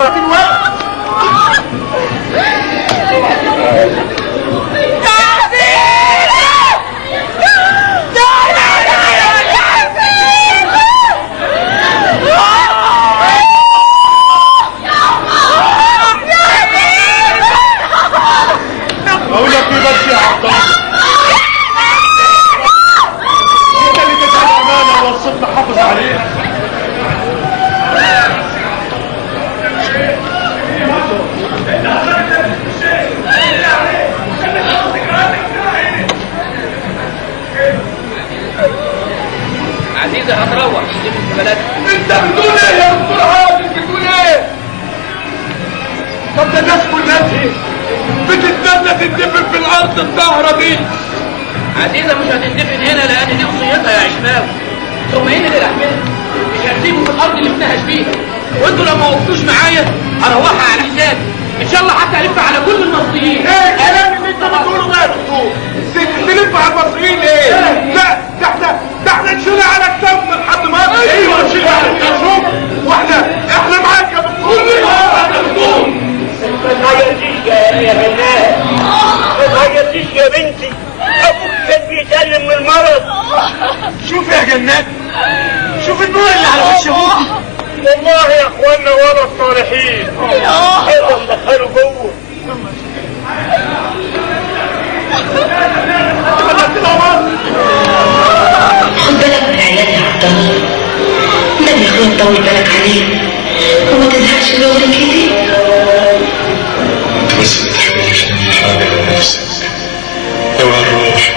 اقول لك ايه بس يا عبد الله؟ انت اللي تسال امانه ووصيت حافظ عليها. عزيزة هتروح تجيب البلد. انت بتقول ايه يا دكتور عادل؟ بتقول ايه؟ طب ده الناس كلها بتتمنى تندفن في الارض الطاهره دي. عزيزة مش هتندفن هنا لان دي وصيتها يا عشماوي. ثم هنا اللي رحمتها مش هتسيبه في الارض اللي بنهش فيها. وانتوا لو ما وقفتوش معايا هروحها على حسابي. ان شاء الله حتى الف على كل المصريين. ايه الكلام اللي انت بتقوله ده يا دكتور؟ تلف على المصريين ايه؟ لا ده احنا نشيل على كتافنا لحد مصر. ايوه نشيل على كتافنا. احنا معاك يا دكتور. يا دكتور ما تغيرتيش يا فنان، ما تغيرتيش يا بنتي. ابوك كان بيتألم من المرض. شوف يا جنات، شوف النور اللي على وش ابوكي. والله يا اخوانا ورا الصالحين. يلا ندخله جوه. خد بالك من العيال يا عبد الله. النبي يا اخويا طول بالك عليه وما تزهقش شغل كتير. انت بس ما تحمليش مني حاجه لنفسك. لو هنروح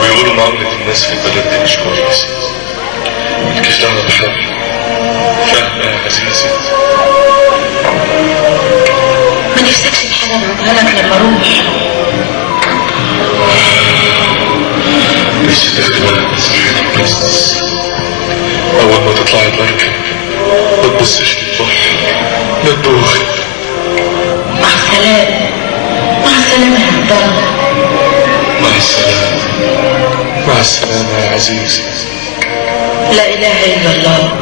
بيقولوا معامله الناس في البلد دي مش كويسه. مالكيش دعوه بحد. فاهمه يا عزيزي؟ ما نفسكش في حاجه بعتها لك لما اروح. نفسي تاخدي بالك من صحتك بس. اول ما تطلعي المركب ما تبصيش للبحر، لا تدوخي. مع السلامه، مع السلامه يا عبد الله. مع السلامه، مع السلامه يا عزيزي. لا اله الا الله.